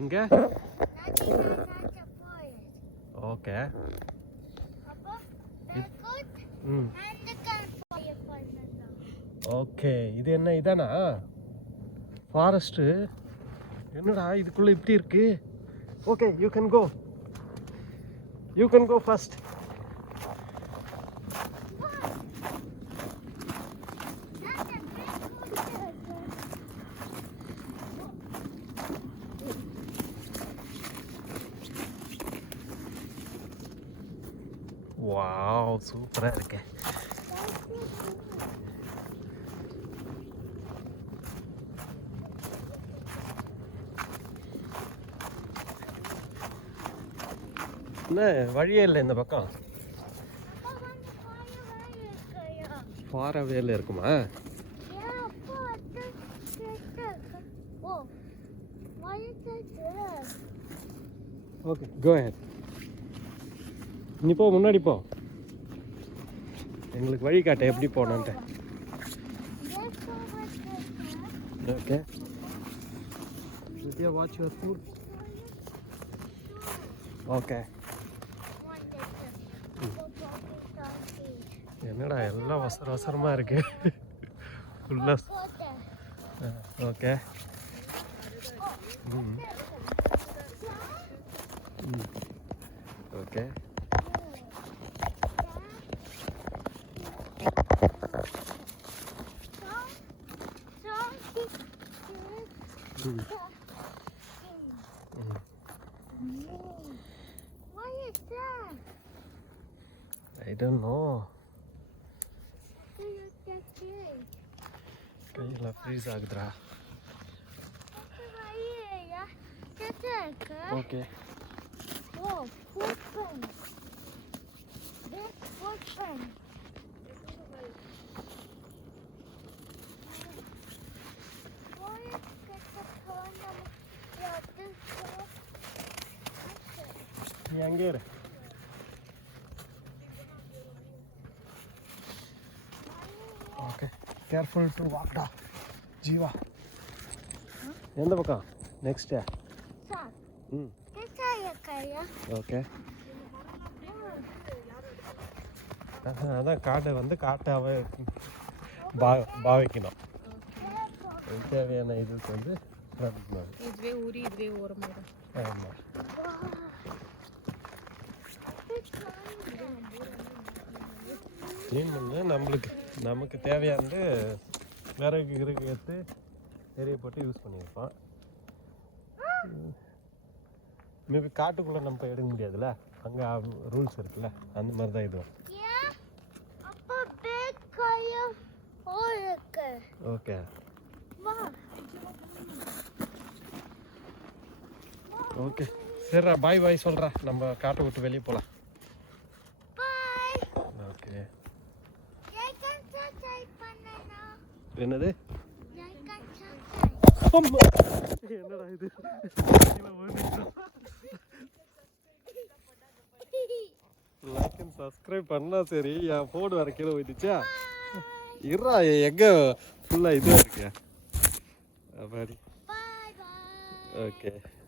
எங்க? Okay. Okay, இது என்ன இதானா ஃபாரஸ்ட்டு? என்னடா இதுக்குள்ள இப்படி இருக்கு? Okay, you can go first. Wow, சூப்பரா இருக்கு. என்ன வழியே இல்லை இந்த பக்கம். ஃபார் அவேல இருக்குமா? Okay, go ahead. நீ போ, முன்னாடி போ. எங்களுக்கு வழி காட்ட எப்படி போனோன்ட்டு. Okay, Vidya, watch your food. Okay. என்னடா எல்லாம் அவசரமா இருக்கு ஃபுல்லா. Okay. Okay. What is that? I don't know. கையில ஃப்ரீஸ் ஆகுதுடா. Okay. Oh, footprint. This footprint. நீ அங்கே இரு. ஓகே, கேர்ஃபுல் டு வாக்டா ஜீவா. எந்த பக்கம் நெக்ஸ்ட்? ஓகே. அதான் காட்டை வந்து காட்டாவே பாவிக்கணும். தேவையான இதுக்கு வந்து இதுவே ஊறி இதுவே ஓரமாக. ஆமாம். க்ளீன் பண்ணு. நமக்கு தேவையானது விறகு எடுத்து எரிய போட்டு யூஸ் பண்ணியிருப்பான். மேபி காட்டுக்குள்ளே நம்ம எடுக்க முடியாதுல்ல, அங்கே ரூல்ஸ் இருக்குல்ல, அந்த மாதிரி தான் இதுவும். ஓகே. ஓகே, சரிடா, பாய் சொல்கிறா. நம்ம காட்டை விட்டு வெளியே போகலாம். ஓகே. என்னது? என்னடா இது? லைக் அண்ட் சப்ஸ்கிரைப் பண்ணா சரி. என் ஃபோன் வர கீழே போயிடுச்சா? இருறா, எங்கே ஃபுல்லாக இதுவாக இருக்கு. ஓகே.